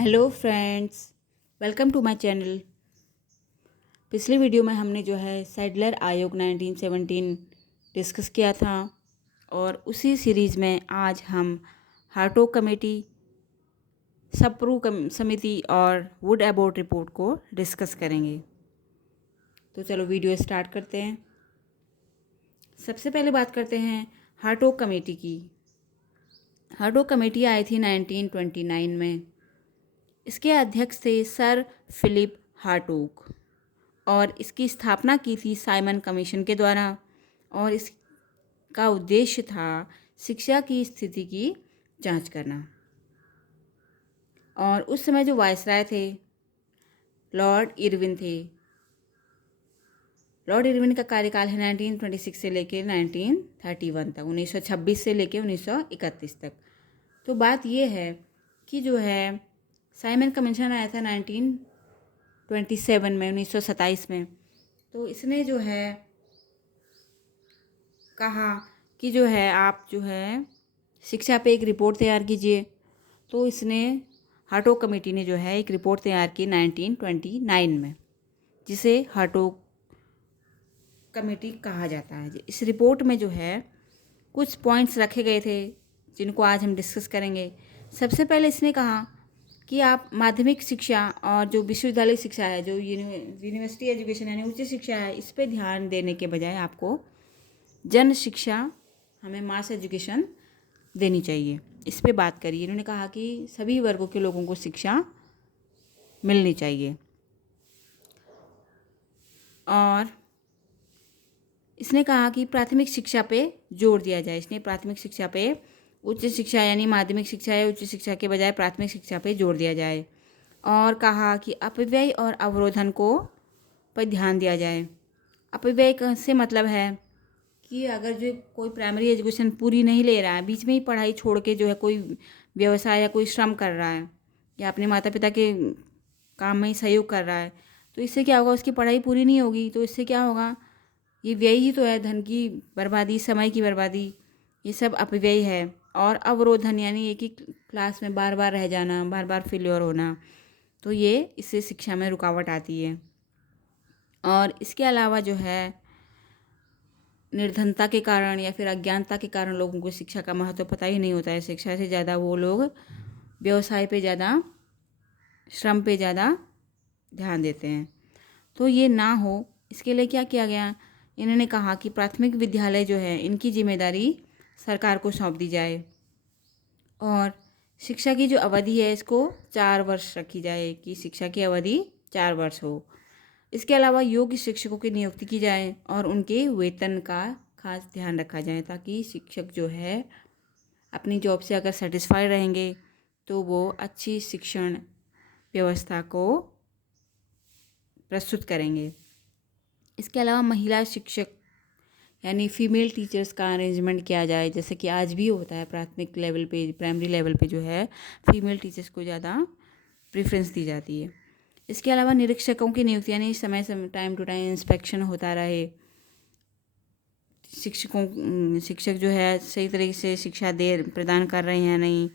Hello friends, welcome to my channel. पिछली video में हमने जो है सैडलर आयोग 1917 डिस्कस किया था और उसी सीरीज़ में आज हम हार्टोग कमेटी, सप्रू समिति और वुड अबाउट रिपोर्ट को डिस्कस करेंगे। तो चलो वीडियो स्टार्ट करते हैं। सबसे पहले बात करते हैं हार्टोग कमेटी की। हार्टोग कमेटी आई थी 1929 में। इसके अध्यक्ष थे सर फिलिप हार्टोग और इसकी स्थापना की थी साइमन कमीशन के द्वारा और इसका उद्देश्य था शिक्षा की स्थिति की जांच करना। और उस समय जो वायसराय थे लॉर्ड इरविन थे। लॉर्ड इरविन का कार्यकाल है 1926 से लेकर 1931 तक, 1926 से लेकर 1931 तक। तो बात यह है कि जो है साइमन कमीशन आया था 1927 में, 1927 में। तो इसने जो है कहा कि जो है आप जो है शिक्षा पे एक रिपोर्ट तैयार कीजिए। तो इसने हार्टोग कमेटी ने जो है एक रिपोर्ट तैयार की 1929 में, जिसे हार्टोग कमेटी कहा जाता है। इस रिपोर्ट में जो है कुछ पॉइंट्स रखे गए थे जिनको आज हम डिस्कस करेंगे। सबसे पहले इसने कहा कि आप माध्यमिक शिक्षा और जो विश्वविद्यालय शिक्षा है, जो यूनिवर्सिटी एजुकेशन यानी उच्च शिक्षा है, इस पे ध्यान देने के बजाय आपको जन शिक्षा, हमें मास एजुकेशन देनी चाहिए, इस पे बात करिए। इन्होंने कहा कि सभी वर्गों के लोगों को शिक्षा मिलनी चाहिए। और इसने कहा कि प्राथमिक शिक्षा पे जोर दिया जाए। इसने प्राथमिक शिक्षा पे उच्च शिक्षा यानी माध्यमिक शिक्षा या उच्च शिक्षा के बजाय प्राथमिक शिक्षा पे जोर दिया जाए। और कहा कि अपव्यय और अवरोधन को पर ध्यान दिया जाए। अपव्यय से मतलब है कि अगर जो कोई प्राइमरी एजुकेशन पूरी नहीं ले रहा है, बीच में ही पढ़ाई छोड़ के जो है कोई व्यवसाय या कोई श्रम कर रहा है या अपने माता पिता के काम में ही सहयोग कर रहा है, तो इससे क्या होगा, उसकी पढ़ाई पूरी नहीं होगी। तो इससे क्या होगा, ये व्यय ही तो है, धन की बर्बादी, समय की बर्बादी, ये सब अपव्यय है। और अवरोधन यानी एक ही क्लास में बार बार रह जाना, बार बार फेल्योर होना, तो ये इससे शिक्षा में रुकावट आती है। और इसके अलावा जो है निर्धनता के कारण या फिर अज्ञानता के कारण लोगों को शिक्षा का महत्व पता ही नहीं होता है। शिक्षा से ज़्यादा वो लोग व्यवसाय पे ज़्यादा, श्रम पे ज़्यादा ध्यान देते हैं। तो ये ना हो, इसके लिए क्या किया गया, इन्होंने कहा कि प्राथमिक विद्यालय जो है इनकी जिम्मेदारी सरकार को सौंप दी जाए और शिक्षा की जो अवधि है इसको 4 वर्ष रखी जाए, कि शिक्षा की अवधि 4 वर्ष हो। इसके अलावा योग्य शिक्षकों की नियुक्ति की जाए और उनके वेतन का खास ध्यान रखा जाए, ताकि शिक्षक जो है अपनी जॉब से अगर सेटिस्फाई रहेंगे तो वो अच्छी शिक्षण व्यवस्था को प्रस्तुत करेंगे। इसके अलावा महिला शिक्षक यानी फीमेल टीचर्स का अरेंजमेंट किया जाए, जैसे कि आज भी होता है प्राथमिक लेवल पे, प्राइमरी लेवल पे जो है फीमेल टीचर्स को ज़्यादा प्रेफरेंस दी जाती है। इसके अलावा निरीक्षकों की नियुक्ति यानी समय समय टाइम टू टाइम इंस्पेक्शन होता रहे। शिक्षक जो है सही तरीके से शिक्षा प्रदान कर रहे हैं नहीं,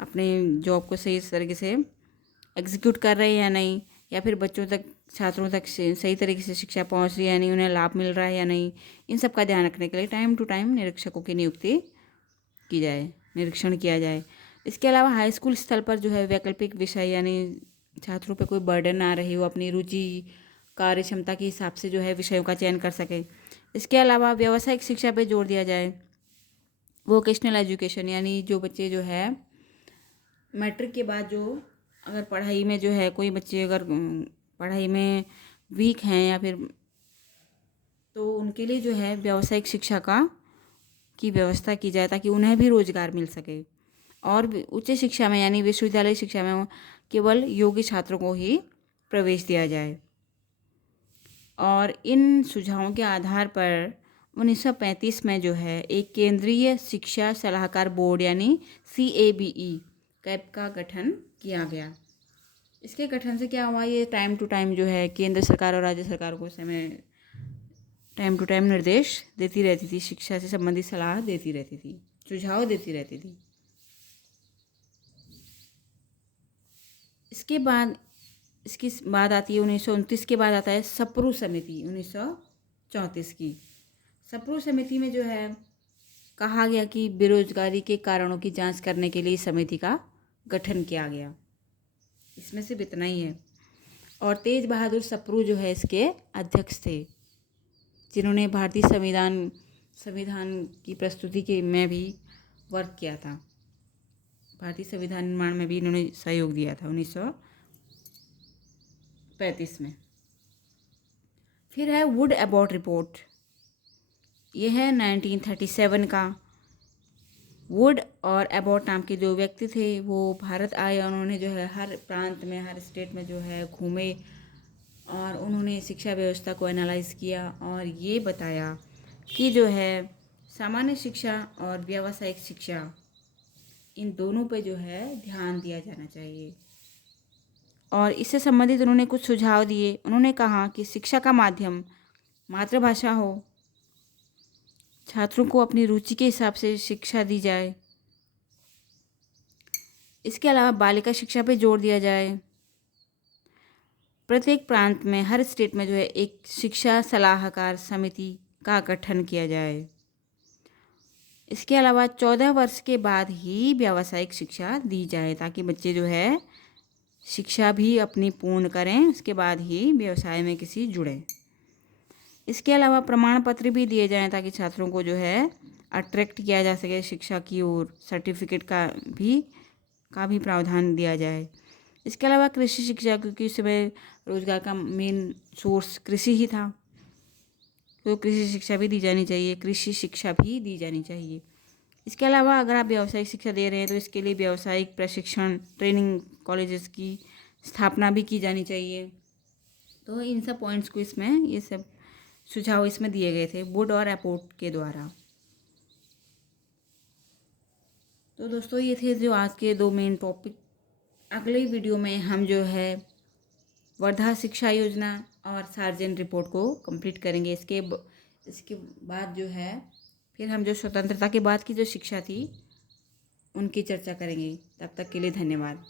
अपने जॉब को सही तरीके से एग्जीक्यूट कर रहे हैं या नहीं, या फिर बच्चों तक, छात्रों तक सही तरीके से शिक्षा पहुंच रही है या नहीं, उन्हें लाभ मिल रहा है या नहीं, इन सब का ध्यान रखने के लिए टाइम टू टाइम निरीक्षकों की नियुक्ति की जाए, निरीक्षण किया जाए। इसके अलावा हाई स्कूल स्तर पर जो है वैकल्पिक विषय यानी छात्रों पर कोई बर्डन ना रही, वो अपनी रुचि, कार्य क्षमता के हिसाब से जो है विषयों का चयन कर सके। इसके अलावा व्यावसायिक शिक्षा पर जोर दिया जाए। वोकेशनल एजुकेशन यानी जो बच्चे जो है मैट्रिक के बाद जो अगर पढ़ाई में जो है कोई बच्चे अगर पढ़ाई में वीक हैं या फिर, तो उनके लिए जो है व्यावसायिक शिक्षा की व्यवस्था की जाए, ताकि उन्हें भी रोजगार मिल सके। और उच्च शिक्षा में यानी विश्वविद्यालय शिक्षा में केवल योग्य छात्रों को ही प्रवेश दिया जाए। और इन सुझावों के आधार पर 1935 में जो है एक केंद्रीय शिक्षा सलाहकार बोर्ड यानी CABE कैप का गठन किया गया। इसके गठन से क्या हुआ, ये टाइम टू टाइम जो है केंद्र सरकार और राज्य सरकार को समय टाइम टू टाइम निर्देश देती रहती थी, शिक्षा से संबंधित सलाह देती रहती थी, सुझाव देती रहती थी। इसके बाद इसकी बाद आती है 1929 के बाद आता है सप्रू समिति 1934 की। सप्रू समिति में जो है कहा गया कि बेरोजगारी के कारणों की जांच करने के लिए समिति का गठन किया गया। इसमें सिर्फ इतना ही है। और तेज बहादुर सप्रू जो है इसके अध्यक्ष थे, जिन्होंने भारतीय संविधान की प्रस्तुति के में भी वर्क किया था। भारतीय संविधान निर्माण में भी इन्होंने सहयोग दिया था 1935 में। फिर है वुड अबाउट रिपोर्ट, यह है 1937 का। वुड और अबाउट नाम के जो व्यक्ति थे वो भारत आए, उन्होंने जो है हर प्रांत में, हर स्टेट में जो है घूमे और उन्होंने शिक्षा व्यवस्था को एनालाइज किया और ये बताया कि जो है सामान्य शिक्षा और व्यावसायिक शिक्षा, इन दोनों पे जो है ध्यान दिया जाना चाहिए। और इससे संबंधित उन्होंने कुछ सुझाव दिए। उन्होंने कहा कि शिक्षा का माध्यम मातृभाषा हो, छात्रों को अपनी रुचि के हिसाब से शिक्षा दी जाए। इसके अलावा बालिका शिक्षा पे जोर दिया जाए। प्रत्येक प्रांत में, हर स्टेट में जो है एक शिक्षा सलाहकार समिति का गठन किया जाए। इसके अलावा 14 वर्ष के बाद ही व्यावसायिक शिक्षा दी जाए, ताकि बच्चे जो है शिक्षा भी अपनी पूर्ण करें, उसके बाद ही व्यवसाय में किसी जुड़ें। इसके अलावा प्रमाण पत्र भी दिए जाएं ताकि छात्रों को जो है अट्रैक्ट किया जा सके शिक्षा की ओर। सर्टिफिकेट का भी प्रावधान दिया जाए। इसके अलावा कृषि शिक्षा, क्योंकि उस समय रोजगार का मेन सोर्स कृषि ही था, तो कृषि शिक्षा भी दी जानी चाहिए, कृषि शिक्षा भी दी जानी चाहिए। इसके अलावा अगर आप व्यावसायिक शिक्षा दे रहे हैं तो इसके लिए व्यावसायिक प्रशिक्षण ट्रेनिंग कॉलेजेस की स्थापना भी की जानी चाहिए। तो इन सब पॉइंट्स को इसमें, ये सब सुझाव इसमें दिए गए थे वुड और अबाउट के द्वारा। तो दोस्तों ये थे जो आज के 2 मेन टॉपिक। अगले वीडियो में हम जो है वर्धा शिक्षा योजना और सार्जन रिपोर्ट को कंप्लीट करेंगे। इसके बाद जो है फिर हम जो स्वतंत्रता के बाद की जो शिक्षा थी उनकी चर्चा करेंगे। तब तक के लिए धन्यवाद।